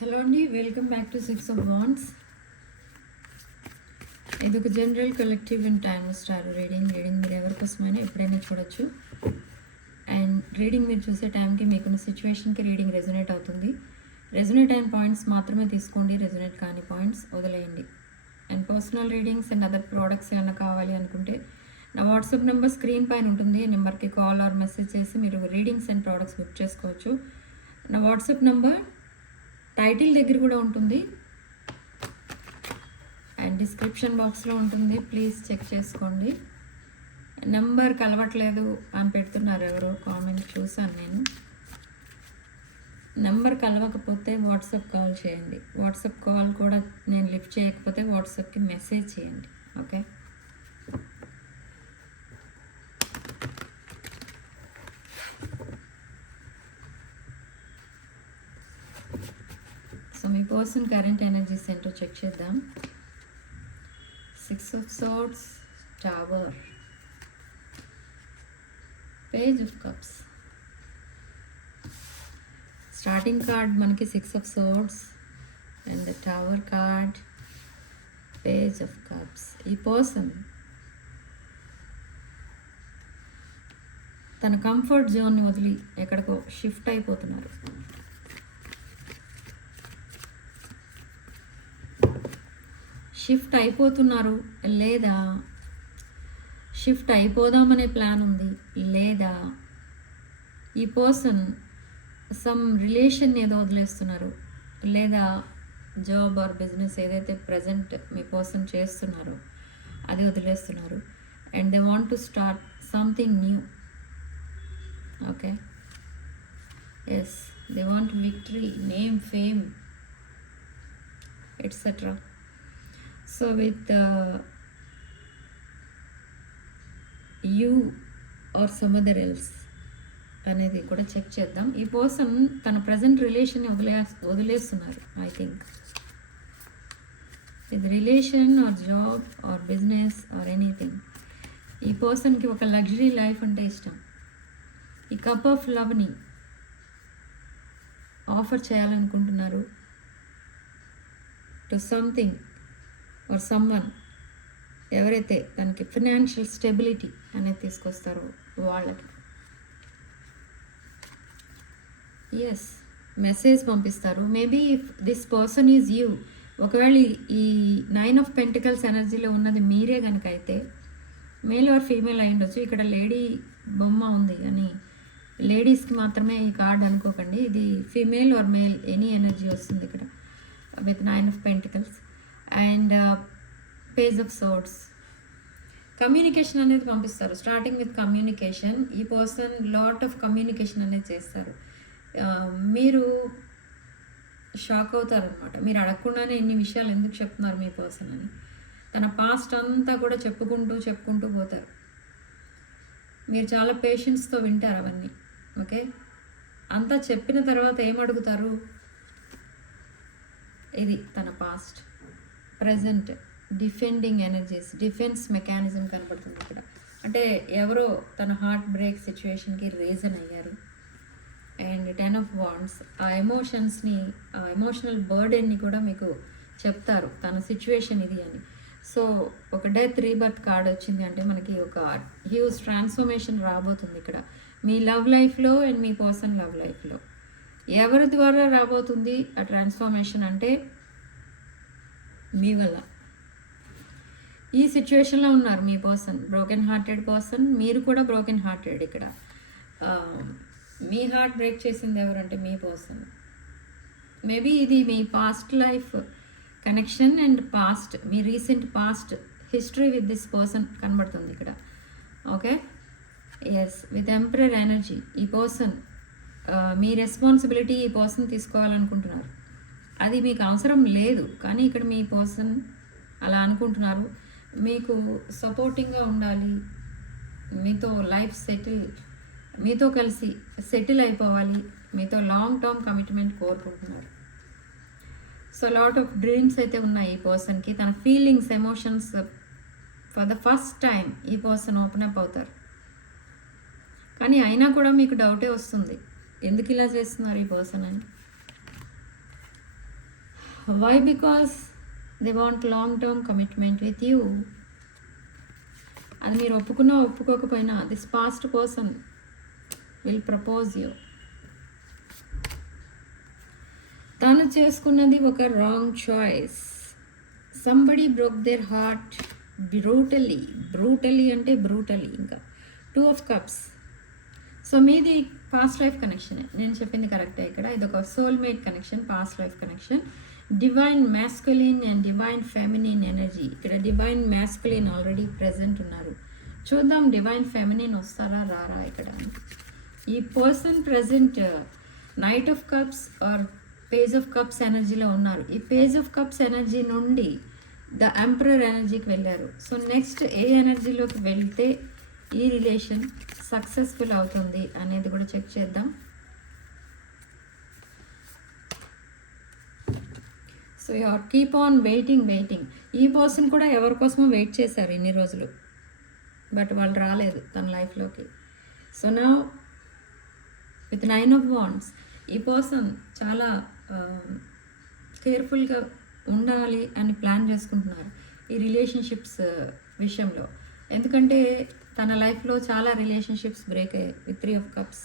Hello అండి, welcome back to 6 of Wands. ఇది ఒక general collective and time star reading మీరు ఎవరికోసమైనా ఎప్పుడైనా చూడొచ్చు. అండ్ రీడింగ్ మీరు చూసే టైంకి మీకున్న సిచ్యువేషన్కి రీడింగ్ రెజొనేట్ అవుతుంది. రెజొనేట్ అయిన పాయింట్స్ మాత్రమే తీసుకోండి, రెజొనేట్ కాని పాయింట్స్ వదిలేయండి. And personal readings and other products ఏమైనా కావాలి అనుకుంటే నా వాట్సాప్ నెంబర్ స్క్రీన్ పైన ఉంటుంది. నెంబర్కి కాల్ ఆర్ మెసేజ్ చేసి మీరు రీడింగ్స్ అండ్ ప్రోడక్ట్స్ బుక్ చేసుకోవచ్చు. నా వాట్సాప్ నెంబర్ టైటిల్ దగ్గర కూడా ఉంటుంది అండ్ డిస్క్రిప్షన్ బాక్స్లో ఉంటుంది, ప్లీజ్ చెక్ చేసుకోండి. నెంబర్ కలవట్లేదు అని పెడుతున్నారు ఎవరో కామెంట్ చూసాను నేను. నెంబర్ కలవకపోతే వాట్సాప్ కాల్ చేయండి. వాట్సాప్ కాల్ కూడా నేను లిఫ్ట్ చేయకపోతే వాట్సాప్కి మెసేజ్ చేయండి, ఓకే? సో మీ పర్సన్ కరెంట్ ఎనర్జీస్ ఏంటో చెక్ చేద్దాం. 6 of Swords, Tower, Page of Cups. Starting card మనకి 6 of Swords and the tower card, Page of Cups. ఈ పర్సన్ తన కంఫర్ట్ జోన్ని వదిలి ఎక్కడికో షిఫ్ట్ అయిపోతున్నారు. షిఫ్ట్ అయిపోతున్నారు లేదా షిఫ్ట్ అయిపోదామనే ప్లాన్ ఉంది, లేదా ఈ పర్సన్ సమ్ రిలేషన్ ఏదో వదిలేస్తున్నారు, లేదా జాబ్ ఆర్ బిజినెస్ ఏదైతే ప్రజెంట్ మీ పర్సన్ చేస్తున్నారో అది వదిలేస్తున్నారు. And they want to start something new, okay? Yes, they want victory, name, fame, etcetera. So with you are some other else అనేది కూడా చెక్ చేద్దాం. ఈ పర్సన్ తన ప్రజెంట్ రిలేషన్ని వదిలేస్తున్నారు. ఐ థింక్ ఇది relation or job or business or anything. ఈ పర్సన్కి ఒక లగ్జరీ లైఫ్ అంటే ఇష్టం. ఈ కప్ ఆఫ్ లవ్ని ఆఫర్ చేయాలనుకుంటున్నారు టు సంథింగ్ ఆర్ సమ్వన్. ఎవరైతే తనకి ఫినాన్షియల్ స్టెబిలిటీ అనేది తీసుకొస్తారో వాళ్ళకి ఎస్ మెసేజ్ పంపిస్తారు. Maybe if this person is you, ఒకవేళ ఈ 9 of Pentacles ఎనర్జీలో ఉన్నది మీరే కనుక అయితే మేల్ ఆర్ ఫీమేల్ అయి ఉండొచ్చు. ఇక్కడ లేడీ బొమ్మ ఉంది అని లేడీస్కి మాత్రమే ఈ కార్డ్ అనుకోకండి, ఇది female or male any energy వస్తుంది ఇక్కడ with 9 of Pentacles and page of swords. Communication అనేది పంపిస్తారు. Starting with communication. ఈ పర్సన్ లాట్ ఆఫ్ కమ్యూనికేషన్ అనేది చేస్తారు. మీరు షాక్ అవుతారనమాట, మీరు అడగకుండానే ఎన్ని విషయాలు ఎందుకు చెప్తున్నారు మీ పర్సన్ అని. తన పాస్ట్ అంతా కూడా చెప్పుకుంటూ పోతారు. మీరు చాలా పేషెన్స్తో వింటారు అవన్నీ, ఓకే? అంతా చెప్పిన తర్వాత ఏమడుగుతారు? ఇది తన past, present, defending energies, defence mechanism కనపడుతుంది ఇక్కడ. అంటే ఎవరో తన హార్ట్ బ్రేక్ సిచ్యువేషన్కి రీజన్ అయ్యారు. అండ్ 10 of Wands ఆ ఎమోషన్స్ని, ఆ ఎమోషనల్ బర్డెన్ని కూడా మీకు చెప్తారు తన సిచ్యువేషన్ ఇది అని. సో ఒక డెత్ రీబర్త్ కార్డ్ వచ్చింది అంటే మనకి ఒక హ్యూజ్ ట్రాన్స్ఫర్మేషన్ రాబోతుంది ఇక్కడ మీ లవ్ లైఫ్లో అండ్ మీ పర్సన్ లవ్ లైఫ్లో. ఎవరి ద్వారా రాబోతుంది ఆ ట్రాన్స్ఫర్మేషన్ అంటే మీ వల్ల. ఈ సిచ్యువేషన్లో ఉన్నారు మీ పర్సన్, బ్రోకెన్ హార్టెడ్ పర్సన్. మీరు కూడా బ్రోకెన్ హార్టెడ్. ఇక్కడ మీ హార్ట్ బ్రేక్ చేసింది ఎవరంటే మీ పర్సన్. మేబీ ఇది మీ past life connection and past, మీ recent past history with this person కనబడుతుంది ఇక్కడ, okay? Yes, with emperor energy. ఈ పర్సన్ మీ రెస్పాన్సిబిలిటీ ఈ పర్సన్ తీసుకోవాలనుకుంటున్నారు. అది మీకు అవసరం లేదు, కానీ ఇక్కడ మీ పర్సన్ అలా అనుకుంటున్నారు. మీకు సపోర్టింగ్గా ఉండాలి, మీతో లైఫ్ సెటిల్, మీతో కలిసి సెటిల్ అయిపోవాలి, మీతో లాంగ్ టర్మ్ కమిట్మెంట్ కోరుకుంటున్నారు. సో లాట్ ఆఫ్ డ్రీమ్స్ అయితే ఉన్నాయి ఈ పర్సన్కి. తన feelings, emotions for the first time ఈ పర్సన్ ఓపెన్ అప్ అవుతారు. కానీ అయినా కూడా మీకు డౌటే వస్తుంది, ఎందుకు ఇలా చేస్తున్నారు ఈ పర్సన్ అని. Why? Because they want long term commitment with you. అది మీరు ఒప్పుకున్నా ఒప్పుకోకపోయినా this past person will propose you. తను చేసుకున్నది ఒక wrong choice. Somebody broke their heart brutally అంటే బ్రూటలీ. ఇంకా 2 of Cups. సో మీది పాస్ట్ లైఫ్ కనెక్షన్. నేను చెప్పింది కరెక్టే ఇక్కడ. ఇది ఒక soulmate connection, past life connection. Divine masculine and divine feminine energy. ఇక్కడ డివైన్ మ్యాస్కులిన్ ఆల్రెడీ ప్రెజెంట్ ఉన్నారు. చూద్దాం డివైన్ ఫెమినిన్ వస్తారా రారా ఇక్కడ. ఈ person present knight of cups or page of cups ఎనర్జీలో ఉన్నారు. ఈ పేజ్ ఆఫ్ కప్స్ ఎనర్జీ నుండి ద ఎంపరర్ ఎనర్జీకి వెళ్ళారు. సో నెక్స్ట్ ఏ ఎనర్జీలోకి వెళ్తే ఈ రిలేషన్ సక్సెస్ఫుల్ అవుతుంది అనేది కూడా చెక్ చేద్దాం. So you're keep on waiting. ఈ పర్సన్ కూడా ఎవరి కోసమో వెయిట్ చేశారు ఇన్ని రోజులు, బట్ వాళ్ళు రాలేదు తన లైఫ్లోకి. సో నా విత్ 9 of Wands ఈ పర్సన్ చాలా కేర్ఫుల్గా ఉండాలి అని ప్లాన్ చేసుకుంటున్నారు ఈ రిలేషన్షిప్స్ విషయంలో. ఎందుకంటే తన లైఫ్లో చాలా రిలేషన్షిప్స్ బ్రేక్ అయ్యాయి విత్ 3 of Cups.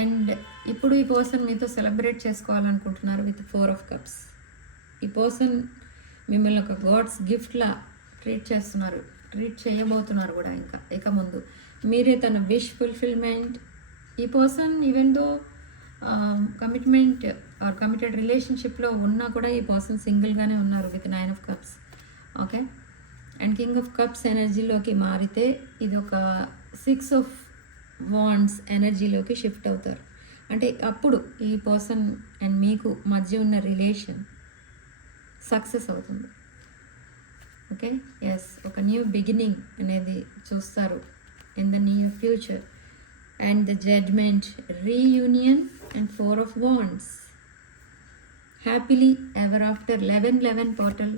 అండ్ ఇప్పుడు ఈ పర్సన్ మీతో సెలబ్రేట్ చేసుకోవాలనుకుంటున్నారు విత్ 4 of Cups. ఈ పర్సన్ మిమ్మల్ని ఒక గాడ్స్ గిఫ్ట్లా ట్రీట్ చేయబోతున్నారు కూడా. ఇక ముందు మీరే తన విష్ ఫుల్ఫిల్మెంట్. ఈ person even though commitment or committed రిలేషన్షిప్లో ఉన్నా కూడా ఈ పర్సన్ సింగిల్గానే ఉన్నారు with 9 of Cups. Okay. And king of cups ఎనర్జీలోకి మారితే ఇది ఒక 6 of Wands ఎనర్జీలోకి షిఫ్ట్ అవుతారు. అంటే అప్పుడు ఈ పర్సన్ అండ్ మీకు మధ్య ఉన్న రిలేషన్ సక్సెస్ అవుతుంది. ఓకే. ఎస్, ఒక న్యూ బిగినింగ్ అనేది చూస్తారు in the near future. And the judgment, reunion and 4 of Wands. Happily ever after 11/11 portal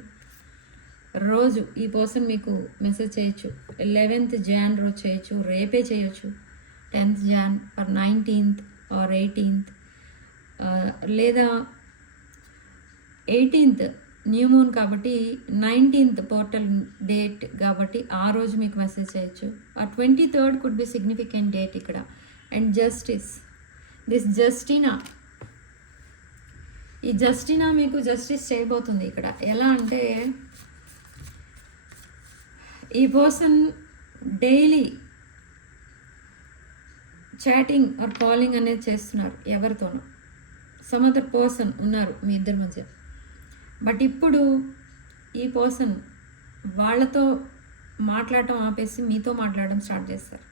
రోజు ఈ పర్సన్ మీకు మెసేజ్ చేయొచ్చు. 11th Jan రోజు చేయొచ్చు, రేపే చేయొచ్చు, 10th Jan are 19th are 18th, లేదా 18th న్యూ మూన్ కాబట్టి 19th పోర్టల్ డేట్ కాబట్టి ఆ రోజు మీకు మెసేజ్ చేయొచ్చు. ఆ 23rd could be significant date ఇక్కడ. అండ్ జస్టిస్, దిస్ జస్టినా, ఈ జస్టినా మీకు జస్టిస్ చేయబోతుంది ఇక్కడ. ఎలా అంటే ఈ person daily chatting or calling అనేది చేస్తున్నారు ఎవరితోనూ. సమ్ అదర్ పర్సన్ ఉన్నారు మీ ఇద్దరి మధ్య. బట్ ఇప్పుడు ఈ పర్సన్ వాళ్ళతో మాట్లాడటం ఆపేసి మీతో మాట్లాడడం స్టార్ట్ చేస్తారు.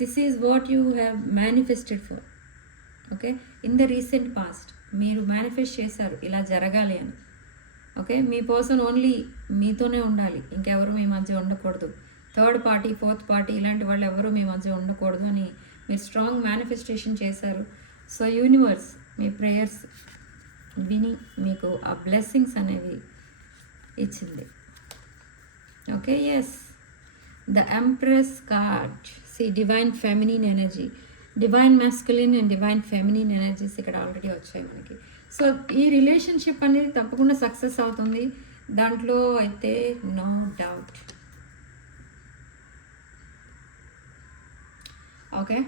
This is what you have manifested for. Okay. In the recent past మీరు మేనిఫెస్ట్ చేశారు ఇలా జరగాలి అని. ఓకే. మీ పర్సన్ ఓన్లీ మీతోనే ఉండాలి, ఇంకెవరు మీ మధ్య ఉండకూడదు. థర్డ్ పార్టీ, ఫోర్త్ పార్టీ ఇలాంటి వాళ్ళు ఎవరు మీ మధ్య ఉండకూడదు అని మీరు స్ట్రాంగ్ మేనిఫెస్టేషన్ చేశారు. సో యూనివర్స్ మీ ప్రేయర్స్ విని మీకు ఆ బ్లెస్సింగ్స్ అనేవి ఇచ్చింది. ఓకే. Yes, the empress card. See divine feminine energy, divine masculine and divine feminine energies ఇక్కడ ఆల్రెడీ వచ్చాయి మనకి. సో ఈ రిలేషన్షిప్ అనేది తప్పకుండా సక్సెస్ అవుతుంది, దాంట్లో అయితే no doubt. Okay.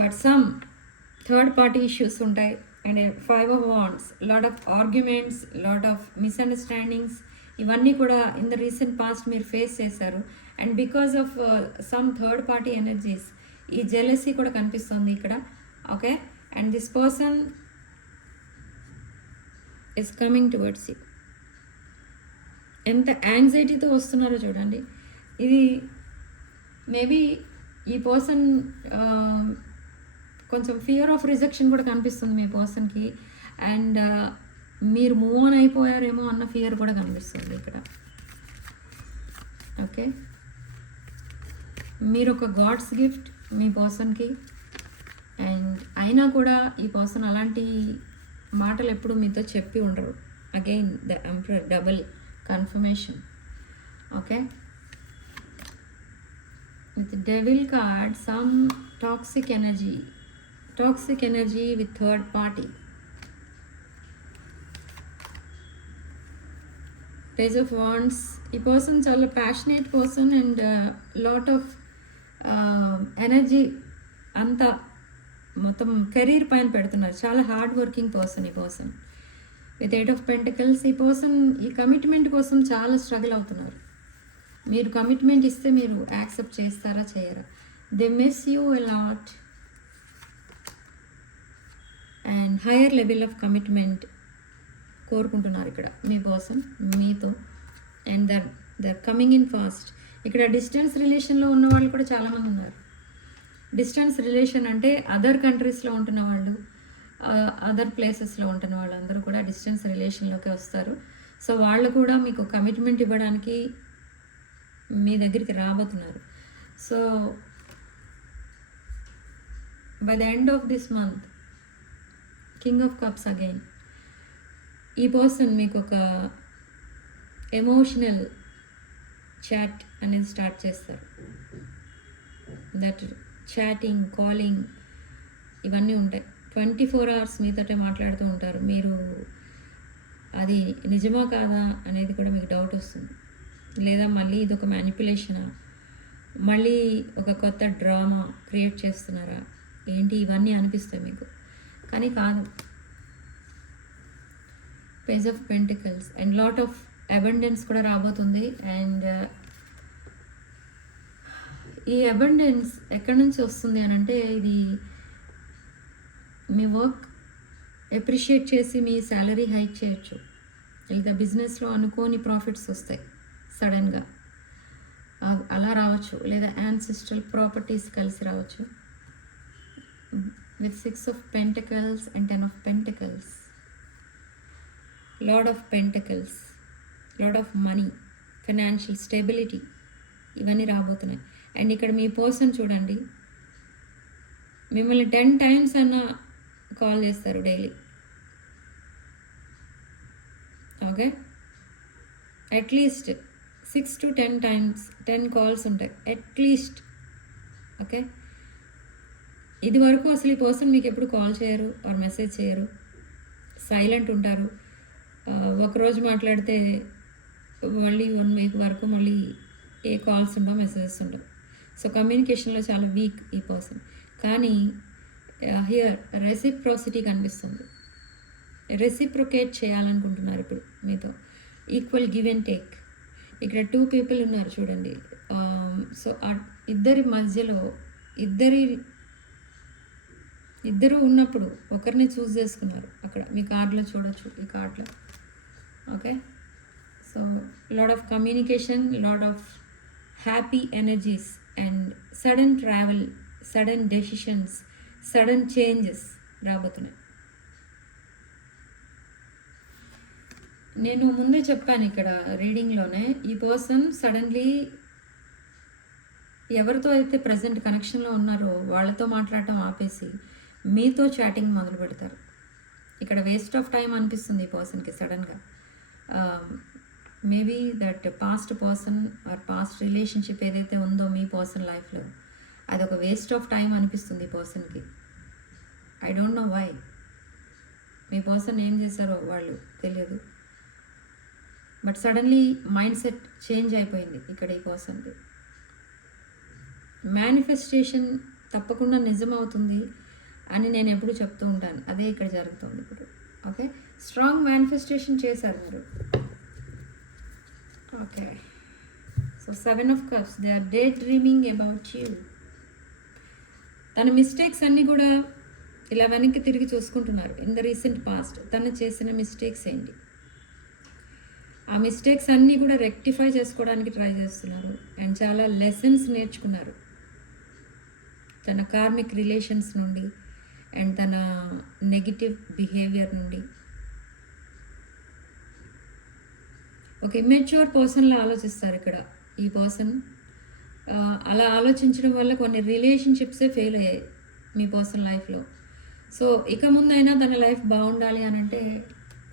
But some third party issues ఉంటాయి. And 5 of Wands, lot of arguments, lot of misunderstandings ఇవన్నీ కూడా ఇన్ ద రీసెంట్ పాస్ట్ మీరు ఫేస్ చేశారు. And because of some third party energies ఈ జెలసీ కూడా కనిపిస్తుంది ఇక్కడ. Okay. And this person is coming towards you. ఎంత యాంగ్జైటీతో వస్తున్నారో చూడండి. ఇది మేబీ ఈ పర్సన్ కొంచెం ఫియర్ ఆఫ్ రిజెక్షన్ కూడా కనిపిస్తుంది మీ పర్సన్కి. అండ్ మీరు మూవ్ ఆన్ అయిపోయారేమో అన్న ఫియర్ కూడా కనిపిస్తుంది ఇక్కడ. ఓకే. మీరు ఒక గాడ్స్ గిఫ్ట్ మీ పర్సన్కి. అండ్ అయినా కూడా ఈ పర్సన్ అలాంటి మాటలు ఎప్పుడు మీతో చెప్పి ఉండరు. Again the emperor, double confirmation. Okay. With devil card, some toxic energy with third party. Page of wands. ఈ పర్సన్ చాలా passionate person and lot of energy అంతా మొత్తం కెరీర్ పైన పెడుతున్నారు. చాలా హార్డ్ వర్కింగ్ పర్సన్ ఈ పర్సన్. విత్ 8 ఆఫ్ పెంటికల్స్ ఈ person ఈ కమిట్మెంట్ కోసం చాలా స్ట్రగుల్ అవుతున్నారు. మీరు కమిట్మెంట్ ఇస్తే మీరు యాక్సెప్ట్ చేస్తారా చేయరా? They miss you a lot and higher level of commitment కోరుకుంటున్నారు ఇక్కడ మీ పర్సన్ మీతో. And they're coming in fast. ఇక్కడ డిస్టెన్స్ రిలేషన్లో ఉన్న వాళ్ళు కూడా చాలామంది ఉన్నారు. డిస్టెన్స్ రిలేషన్ అంటే అదర్ కంట్రీస్లో ఉంటున్న వాళ్ళు, అదర్ ప్లేసెస్లో ఉంటున్న వాళ్ళందరూ కూడా డిస్టెన్స్ రిలేషన్లోకి వస్తారు. సో వాళ్ళు కూడా మీకు కమిట్మెంట్ ఇవ్వడానికి మీ దగ్గరికి రాబోతున్నారు. So by the end of this month king of cups again ఈ పర్సన్ మీకు ఒక ఎమోషనల్ చాట్ అనేది స్టార్ట్ చేస్తారు. దట్ చాటింగ్, కాలింగ్ ఇవన్నీ ఉంటాయి. 24 hours మీతోటే మాట్లాడుతూ ఉంటారు. మీరు అది నిజమా కాదా అనేది కూడా మీకు డౌట్ వస్తుంది. లేదా మళ్ళీ ఇది ఒక మ్యానిపులేషనా, మళ్ళీ ఒక కొత్త డ్రామా క్రియేట్ చేస్తున్నారా ఏంటి, ఇవన్నీ అనిపిస్తాయి మీకు. కానీ కాదు. Page of pentacles and lot of abundance కూడా రాబోతుంది. అండ్ ఈ అబండెన్స్ ఎక్కడి నుంచి వస్తుంది అని అంటే ఇది మీ వర్క్ అప్రిషియేట్ చేసి మీ శాలరీ హైక్ చేయొచ్చు, లేదా బిజినెస్లో అనుకోని ప్రాఫిట్స్ వస్తాయి సడన్గా, అలా రావచ్చు. లేదా యాన్సిస్ట్రల్ ప్రాపర్టీస్ కలిసి రావచ్చు. With 6 of Pentacles and 10 of Pentacles. Lord of Pentacles, Lord of money, financial stability ఇవన్నీ రాబోతున్నాయి. అండ్ ఇక్కడ మీ పర్సన్ చూడండి, మిమ్మల్ని 10 times అన్న కాల్ చేస్తారు daily. Okay, at least 6 to 10 times 10 calls ఉంటాయి అట్లీస్ట్. ఓకే, ఇది వరకు అసలు ఈ పర్సన్ మీకు ఎప్పుడు కాల్ చేయరు ఆర్ మెసేజ్ చేయరు, సైలెంట్ ఉంటారు. ఒకరోజు మాట్లాడితే మళ్ళీ 1 week వరకు మళ్ళీ ఏ కాల్స్ ఉండవు, మెసేజెస్ ఉండవు. సో కమ్యూనికేషన్లో చాలా వీక్ ఈ పర్సన్. కానీ హియర్ రెసిప్రోసిటీ కనిపిస్తుంది. రెసిప్రొకేట్ చేయాలనుకుంటున్నారు ఇప్పుడు మీతో. Equal give and take. ఇక్కడ 2 people ఉన్నారు చూడండి. సో ఇద్దరి మధ్యలో ఇద్దరు ఉన్నప్పుడు ఒకరిని చూస్ చేసుకున్నారు. అక్కడ మీ కార్డులో చూడొచ్చు, ఈ కార్డులో. Okay, so lot of communication, lot of happy energies and sudden travel, sudden decisions, sudden changes రాబోతున్నాయి. నేను ముందే చెప్పాను ఇక్కడ రీడింగ్లోనే, ఈ పర్సన్ సడన్లీ ఎవరితో అయితే ప్రజెంట్ కనెక్షన్లో ఉన్నారో వాళ్ళతో మాట్లాడటం ఆపేసి మీతో చాటింగ్ మొదలు పెడతారు. ఇక్కడ వేస్ట్ ఆఫ్ టైం అనిపిస్తుంది ఈ పర్సన్కి సడన్గా. Maybe that past person are past relationship ఏదైతే ఉందో మీ పర్సన్ లైఫ్లో, అదొక వేస్ట్ ఆఫ్ టైం అనిపిస్తుంది ఈ పర్సన్కి. I don't know why. మీ పర్సన్ ఏం చేశారో వాళ్ళు తెలియదు, but suddenly mind set change అయిపోయింది ఇక్కడ ఈ పర్సన్కి. మేనిఫెస్టేషన్ తప్పకుండా నిజమవుతుంది అని నేను ఎప్పుడు చెప్తూ ఉంటాను, అదే ఇక్కడ జరుగుతుంది ఇప్పుడు. ఓకే, స్ట్రాంగ్ మేనిఫెస్టేషన్ చేశారు మీరు. Okay, so 7 of Cups, they are day dreaming about you. తన మిస్టేక్స్ అన్నీ కూడా ఇలా వెనక్కి తిరిగి చూసుకుంటున్నారు. ఇన్ ద రీసెంట్ పాస్ట్ తను చేసిన మిస్టేక్స్ ఏంటి, ఆ మిస్టేక్స్ అన్నీ కూడా రెక్టిఫై చేసుకోవడానికి ట్రై చేస్తున్నారు. అండ్ చాలా లెసన్స్ నేర్చుకున్నారు తన కార్మిక్ రిలేషన్స్ నుండి అండ్ తన నెగిటివ్ బిహేవియర్ నుండి. ఒక ఇమ్మెచ్యూర్ పర్సన్లా ఆలోచిస్తారు ఇక్కడ ఈ పర్సన్. అలా ఆలోచించడం వల్ల కొన్ని రిలేషన్షిప్సే ఫెయిల్ అయ్యాయి మీ పర్సన్ లైఫ్లో. సో ఇక ముందైనా తన లైఫ్ బాగుండాలి అని అంటే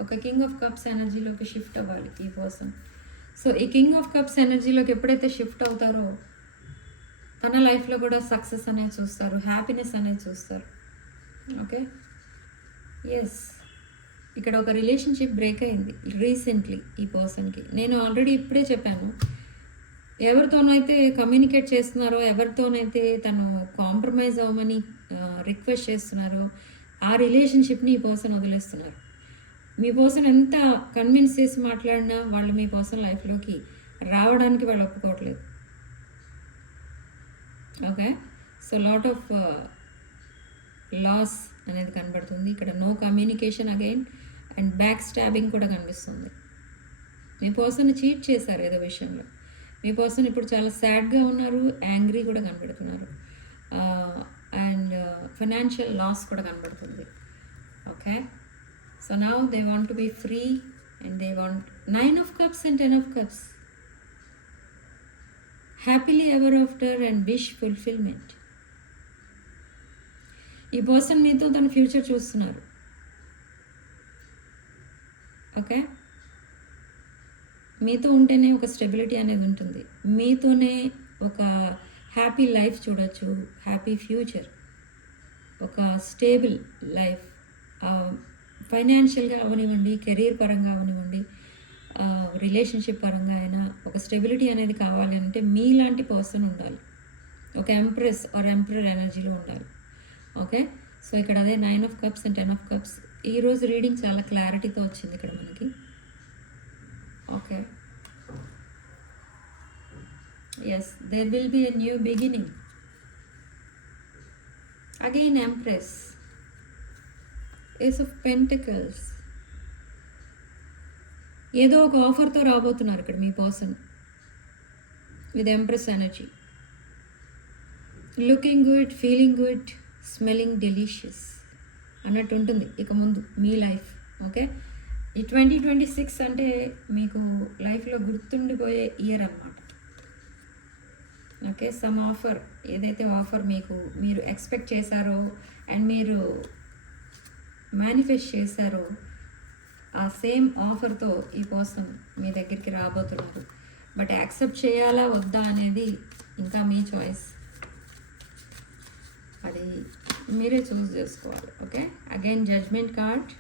ఒక కింగ్ ఆఫ్ కప్స్ ఎనర్జీలోకి షిఫ్ట్ అవ్వాలి ఈ పర్సన్. సో ఈ కింగ్ ఆఫ్ కప్స్ ఎనర్జీలోకి ఎప్పుడైతే షిఫ్ట్ అవుతారో తన లైఫ్లో కూడా సక్సెస్ అనేది చూస్తారు, హ్యాపీనెస్ అనేది చూస్తారు. ఓకే, ఎస్, ఇక్కడ ఒక రిలేషన్షిప్ బ్రేక్ అయింది రీసెంట్లీ ఈ పర్సన్కి. నేను ఆల్రెడీ ఇప్పుడే చెప్పాను, ఎవరితోనైతే కమ్యూనికేట్ చేస్తున్నారో, ఎవరితోనైతే తను కాంప్రమైజ్ అవ్వమని రిక్వెస్ట్ చేస్తున్నారో, ఆ రిలేషన్షిప్ని ఈ పర్సన్ వదిలేస్తున్నారు. మీ పర్సన్ ఎంత కన్విన్స్ చేసి మాట్లాడినా వాళ్ళు మీ పర్సన్ లైఫ్లోకి రావడానికి వాళ్ళు ఒప్పుకోవట్లేదు. Okay, so lot of loss అనేది కనబడుతుంది ఇక్కడ. No communication again, and back stabbing కూడా కనిపిస్తుంది. మీ పర్సన్ చీట్ చేశారు ఏదో విషయంలో. మీ పర్సన్ ఇప్పుడు చాలా సాడ్గా ఉన్నారు, యాంగ్రీ కూడా కనబడుతున్నారు, అండ్ ఫైనాన్షియల్ లాస్ కూడా కనబడుతుంది. Okay, so now they want to be free and they want 9 of Cups and 10 of Cups. Happily ever after and wish fulfilment. ఈ పర్సన్ మీతో తన ఫ్యూచర్ చూస్తున్నారు. ఓకే, మీతో ఉంటేనే ఒక స్టెబిలిటీ అనేది ఉంటుంది, మీతోనే ఒక హ్యాపీ లైఫ్ చూడొచ్చు, హ్యాపీ ఫ్యూచర్, ఒక స్టేబుల్ లైఫ్, ఫైనాన్షియల్గా అవనివ్వండి, కెరీర్ పరంగా అవనివ్వండి, రిలేషన్షిప్ పరంగా అయినా ఒక స్టెబిలిటీ అనేది కావాలి అంటే మీలాంటి పర్సన్ ఉండాలి, ఒక ఎంప్రెస్ ఆర్ ఎంపరర్ ఎనర్జీలో ఉండాలి. ఓకే, సో ఇక్కడ అదే 9 of Cups and 10 of Cups. ఈరోజు రీడింగ్ చాలా క్లారిటీతో వచ్చింది ఇక్కడ మనకి. Okay, yes, there will be a new beginning. Again empress, ace of pentacles. ఏదో ఒక ఆఫర్తో రాబోతున్నారు ఇక్కడ మీ person with empress energy. Looking good, feeling good, smelling delicious అన్నట్టు ఉంటుంది ఇక ముందు మీ లైఫ్. ఓకే, ఈ 2026 అంటే మీకు లైఫ్లో గుర్తుండిపోయే ఇయర్ అన్నమాట. ఓకే, సమ్ ఆఫర్, ఏదైతే ఆఫర్ మీరు ఎక్స్పెక్ట్ చేశారో అండ్ మీరు మేనిఫెస్ట్ చేశారో ఆ సేమ్ ఆఫర్తో ఈ పర్సన్ మీ దగ్గరికి రాబోతున్నారు. బట్ యాక్సెప్ట్ చేయాలా వద్దా అనేది ఇంకా మీ చాయిస్, అది మీరే చూస్ చేసుకోవాలి. Okay, again judgement card.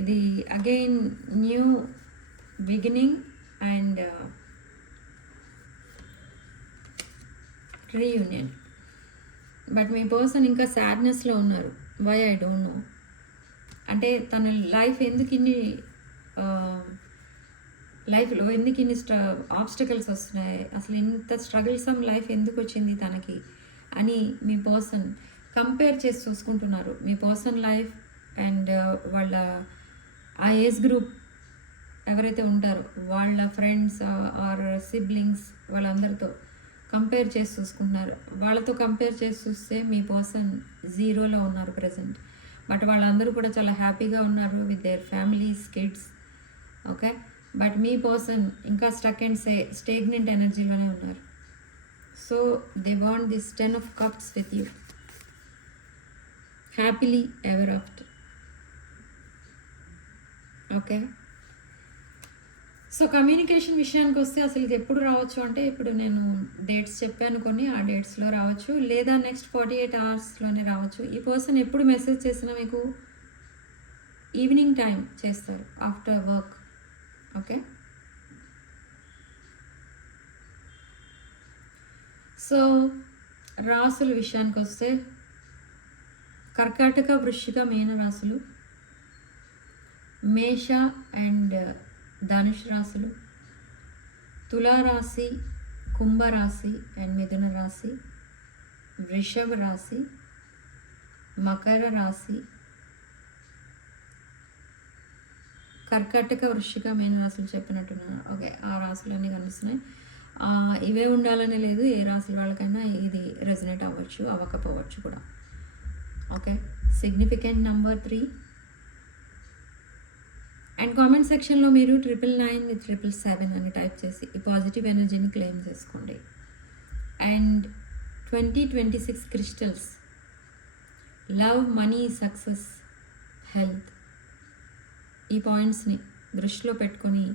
ఇది again new beginning and reunion. But మీ పర్సన్ ఇంకా సాడ్నెస్లో ఉన్నారు. Why I don't know. అంటే తన లైఫ్ ఎందుకు ఇన్ని లైఫ్లో ఎందుకు ఇన్ని ఆబ్స్టకల్స్ వస్తున్నాయి, అసలు ఇంత స్ట్రగుల్సమ్ లైఫ్ ఎందుకు వచ్చింది తనకి అని మీ పర్సన్ కంపేర్ చేసి చూసుకుంటున్నారు. మీ పర్సన్ లైఫ్ అండ్ వాళ్ళ ఆ ఏజ్ గ్రూప్ ఎవరైతే ఉంటారో వాళ్ళ ఫ్రెండ్స్ ఆర్ సిబ్లింగ్స్ వాళ్ళందరితో కంపేర్ చేసి చూసుకుంటున్నారు. వాళ్ళతో కంపేర్ చేసి చూస్తే మీ పర్సన్ 0లో ఉన్నారు ప్రజెంట్. బట్ వాళ్ళందరూ కూడా చాలా హ్యాపీగా ఉన్నారు with their families, kids. Okay, but మీ పర్సన్ ఇంకా స్టక్ అండ్ స్టేగ్నెంట్ ఎనర్జీలోనే ఉన్నారు. So they want this 10 of Cups with you, happily ever after. Okay, so communication విషయానికి వస్తే అసలు ఇది ఎప్పుడు రావచ్చు అంటే, ఇప్పుడు నేను డేట్స్ చెప్పాను కొన్ని, ఆ డేట్స్లో రావచ్చు, లేదా నెక్స్ట్ 48 hours రావచ్చు. ఈ పర్సన్ ఎప్పుడు మెసేజ్ చేసినా మీకు ఈవినింగ్ టైం చేస్తారు, ఆఫ్టర్ వర్క్. ఓకే, సో రాసుల విషయానికి వస్తే కర్కాటక, వృశ్చిక, మీన రాశులు, మేష అండ్ ధనుష్ రాశులు, తులారాశి, కుంభరాశి అండ్ మిథున రాశి, వృషభ రాశి, మకర రాశి, కర్కాటక, వృశ్చిక, మీన రాశులు చెప్పినట్టున్నాను. ఓకే, ఆ రాశులన్నీ కనిపిస్తున్నాయి. ఇవే ఉండాలని లేదు, ఏ రాశుల వాళ్ళకైనా ఇది రెజనేట్ అవ్వచ్చు, అవ్వకపోవచ్చు కూడా. Okay, significant number 3. And comment సెక్షన్లో మీరు 999 with 777 అని టైప్ చేసి ఈ పాజిటివ్ ఎనర్జీని క్లెయిమ్ చేసుకోండి. And 2026 crystals, love, money, success, health, ఈ పాయింట్స్ని దృష్టిలో పెట్టుకొని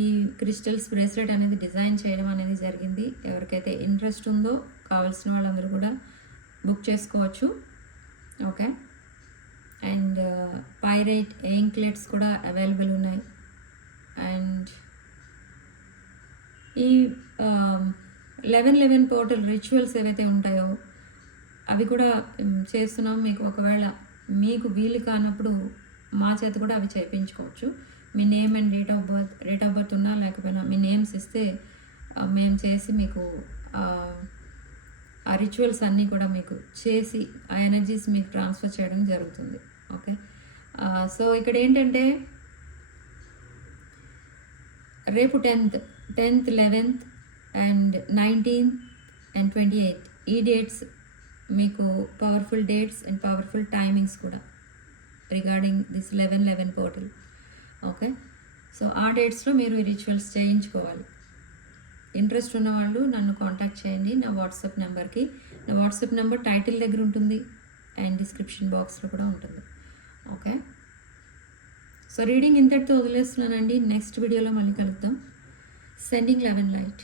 ఈ క్రిస్టల్స్ బ్రేస్లెట్ అనేది డిజైన్ చేయడం అనేది జరిగింది. ఎవరికైతే ఇంట్రెస్ట్ ఉందో కావాల్సిన వాళ్ళందరూ కూడా బుక్ చేసుకోవచ్చు. ఓకే, అండ్ పైరేట్ ఇంక్లెట్స్ కూడా అవైలబుల్ ఉన్నాయి. అండ్ ఈ 11 పోర్టల్ రిచువల్స్ ఏవైతే ఉంటాయో అవి కూడా చేస్తున్నాం. మీకు ఒకవేళ మీకు వీలు కానప్పుడు మా చేత కూడా అవి చేయించుకోవచ్చు. మీ name and date of birth ఉన్నా లేకపోయినా మీ నేమ్స్ ఇస్తే మేము చేసి మీకు ఆ రిచువల్స్ అన్నీ కూడా మీకు చేసి ఆ ఎనర్జీస్ మీకు ట్రాన్స్ఫర్ చేయడం జరుగుతుంది. ఓకే, సో ఇక్కడ ఏంటంటే రేపు 10th, 11th and 19th and 28 ఈ డేట్స్ మీకు powerful dates and powerful timings కూడా regarding this 11 portal. Okay, so ఆ డేట్స్లో మీరు ఈ రిచువల్స్ చేయించుకోవాలి. ఇంట్రెస్ట్ ఉన్నవాళ్ళు నన్ను కాంటాక్ట్ చేయండి నా వాట్సాప్ నెంబర్కి. నా వాట్సాప్ నెంబర్ టైటిల్ దగ్గర ఉంటుంది అండ్ డిస్క్రిప్షన్ బాక్స్లో కూడా ఉంటుంది. ఓకే, సో రీడింగ్ ఇంతటితో వదిలేస్తున్నానండి. నెక్స్ట్ వీడియోలో మళ్ళీ కలుద్దాం. Sending love and light.